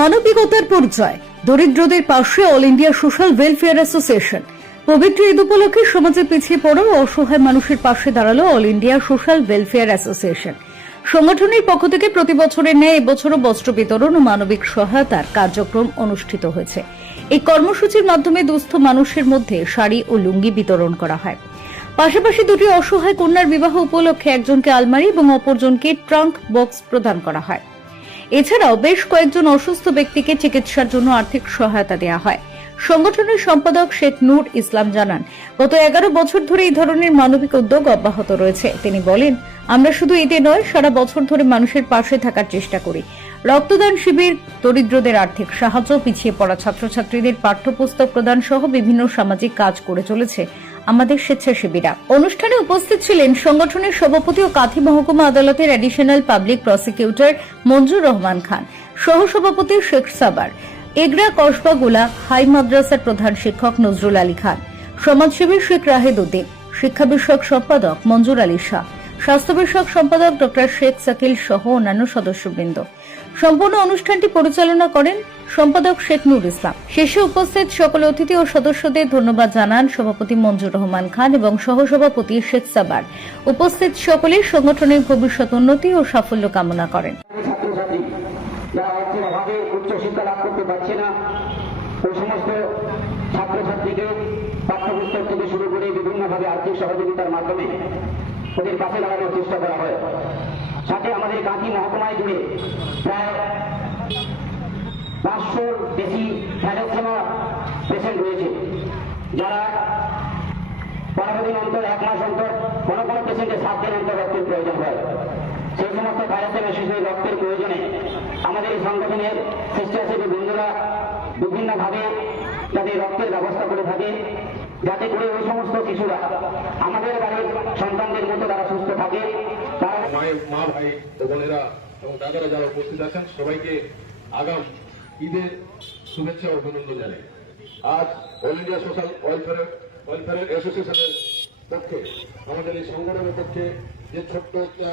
মানবিকতার পরিচয়, দরিদ্রদের পাশে all India social welfare association. পবিত্র ঈদ উপলক্ষে সমাজে পিছিয়ে পড়া ও অসহায় মানুষের পাশে দাঁড়ালো all India social welfare association. সংগঠনের পক্ষ থেকে প্রতি বছরের ন্যায় এবছরও বস্ত্র বিতরণ ও মানবিক সহায়তার কার্যক্রম অনুষ্ঠিত হয়েছে। এই কর্মসূচির মাধ্যমে দুস্থ মানুষের মধ্যে শাড়ি ও লুঙ্গি বিতরণ করা হয়। পাশাপাশি দুটি অসহায় কন্যার বিবাহ উপলক্ষে একজনকে আলমারি এবং অপরজনকে ট্রাঙ্ক বক্স প্রদান করা হয়। এছাড়াও বেশ কয়েকজন অসুস্থ ব্যক্তিকে চিকিৎসার জন্য আর্থিক সহায়তা দেওয়া হয়। সংগঠনের সম্পাদক শেখ নূর ইসলাম জানান, গত 11 বছর ধরে এই ধরনের মানবিক উদ্যোগ অব্যাহত রয়েছে। তিনি বলেন, আমরা শুধু ঈদে নয়, সারা বছর ধরে মানুষের পাশে থাকার চেষ্টা করি। রক্তদান শিবির, দরিদ্রদের আর্থিক সাহায্য, পিছিয়ে পড়া ছাত্রছাত্রীদের পাঠ্যপুস্তক প্রদান সহ বিভিন্ন সামাজিক কাজ করে চলেছে আমাদের স্বেচ্ছাসেবীরা। অনুষ্ঠানে উপস্থিত ছিলেন সংগঠনের সভাপতি ও কাঁথি মহকুমা আদালতের অ্যাডিশনাল পাবলিক প্রসিকিউটর মঞ্জুর রহমান খান, সহসভাপতি শেখ সাবার, এগরা কসবা গোলা হাই মাদ্রাসার প্রধান শিক্ষক নজরুল আলী খান, সমাজসেবী শেখ রাহেদ উদ্দিন, শিক্ষা বিষয়ক সম্পাদক মঞ্জুর আলী শাহ, স্বাস্থ্য বিষয়ক সম্পাদক ডক্টর শেখ সাকিল সহ অন্যান্য সদস্যবৃন্দ। সম্পূর্ণ অনুষ্ঠানটি পরিচালনা করেন সম্পাদক শেখ নূর ইসলাম। শেষে উপস্থিত সকল অতিথি ও সদস্যদের ধন্যবাদ জানান সভাপতি মঞ্জুর রহমান খান এবং সহসভাপতি শেখ সাবার। উপস্থিত সকলে সংগঠনের ভবিষ্যৎ উন্নতি ও সাফল্য কামনা করেন। যারা অর্থের অভাবে উচ্চশিক্ষা লাভ করতে পারছে না, ওই সমস্ত ছাত্রছাত্রীকে পাঠ্যপুস্তক থেকে শুরু করে বিভিন্নভাবে আর্থিক সহযোগিতার মাধ্যমে ওদের পাশে দাঁড়ানোর চেষ্টা করা হয়। সাথে আমাদের কাঁথি মহকুমায় জুড়ে প্রায় 500-র বেশি থ্যালাসেমিয়া পেশেন্ট রয়েছে, যারা 15 দিন অন্তর, 1 মাস অন্তর, কোনো কোনো পেশেন্টের 7 দিন অন্তর রক্তের প্রয়োজন হয়। সেই সমস্ত থ্যালাসেমিয়া শিশুদের রক্তের প্রয়োজনে আমাদের এই সংগঠনের স্বেচ্ছাসেবী বন্ধুরা বিভিন্নভাবে তাদের রক্তের ব্যবস্থা করে থাকে, যাতে করে ওই সমস্ত শিশুরা আমাদের বাড়ির সন্তানদের মতো তারা সুস্থ থাকে। মা ভাই ও বোনেরা এবং দাদারা যারা উপস্থিত আছেন, সবাইকে আগাম ঈদের শুভেচ্ছা ও অভিনন্দন জানাই। আজ অল ইন্ডিয়া সোশ্যাল ওয়েলফেয়ার অ্যাসোসিয়েশনের পক্ষে, আমাদের এই সংগঠনের পক্ষে যে ছোট্ট একটা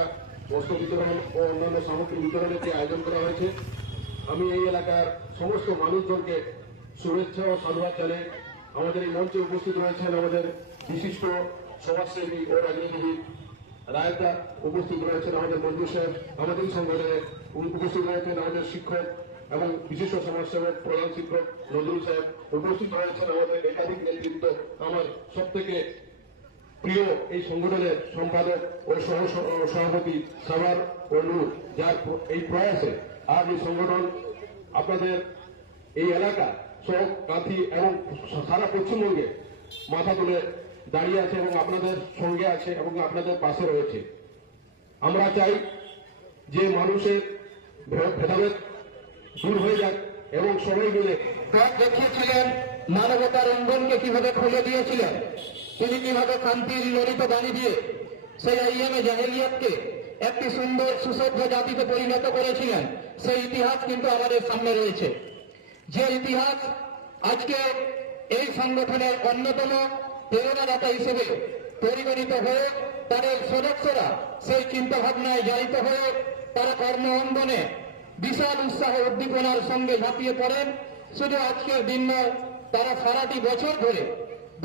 বস্ত্র বিতরণ ও অন্যান্য সামগ্রী বিতরণের যে আয়োজন করা হয়েছে, আমি এই এলাকার সমস্ত মানুষজনকে শুভেচ্ছা ও সাধুবাদ জানাই। আমাদের এই মঞ্চে উপস্থিত রয়েছেন আমাদের বিশিষ্ট সমাজসেবী ও রাজনীতিবিদ রায়দা, উপস্থিত রয়েছেন আমাদের বন্ধু সাহেব, আমাদের সংগঠনে উপস্থিত রয়েছেন আমাদের শিক্ষক এবং বিশিষ্ট সমাজসেবক প্রধান শিক্ষক নজরুল সাহেব, উপস্থিত রয়েছেন আমাদের একাধিক নেতৃত্ব। আমার সব থেকে প্রিয় এই সংগঠনের সম্পাদক ও সভাপতি সাবার ও নূর, যার এই প্রয়াসে আজ এই সংগঠন আপনাদের এই এলাকা সহ কাঁথি এবং সারা পশ্চিমবঙ্গে মাথা তুলে দাঁড়িয়ে আছে এবং আপনাদের সঙ্গে আছে এবং আপনাদের পাশে রয়েছে। আমরা চাই যে মানুষের ভেদাভেদ দূর হয়ে যাক এবং সবাই মিলে পথ দেখিয়েছিলেন, মানবতার অঙ্গনকে কিভাবে খুলে দিয়েছিলেন, তিনি কিভাবে শান্তির ললিত বাণী দিয়ে সেই আইএমএ জাহেলিয়াতকে একটি সুন্দর সুসভ্য জাতিতে পরিণত করেছিলেন, সেই ইতিহাস কিন্তু আমাদের সামনে রয়েছে। যে ইতিহাস আজকে এই সংগঠনের অন্যতম প্রেরণাদাতা হিসেবে পরিগণিত হয়ে তাদের সদস্যরা সেই চিন্তা ভাবনায় জারিত হয়ে তারা কর্ম অঙ্গনে বিশাল উৎসাহ উদ্দীপনার সঙ্গে ঝাঁপিয়ে পড়েন। শুধু আজকের দিন নয়, তারা সারাটি বছর ধরে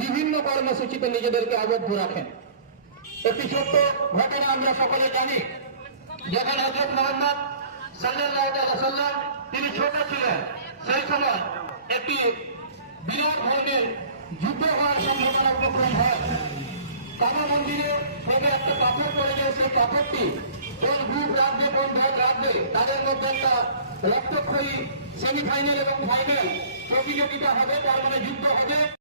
বিভিন্ন কর্মসূচিতে নিজেদেরকে আবদ্ধ রাখেন। একটি ছোট্ট ঘটনা আমরা সকলে জানি, যখন হযরত মুহাম্মদ সাল্লাল্লাহু আলাইহি ওয়াসাল্লাম তিনি ছোট ছিলেন, সেই সময় একটি বিরাট ধরনের যুদ্ধ হওয়ার সম্ভাবনা উপক্রম হয়। কাবা মন্দিরে থেকে একটা পাথর পড়ে গিয়ে সেই পাথরটি কোন গ্রুপ রাখবে, কোন দল রাখবে, তাদের মধ্যে একটা রক্তক্ষয়ী সেমিফাইনাল এবং ফাইনাল প্রতিযোগিতা হবে, তার মানে যুদ্ধ হবে।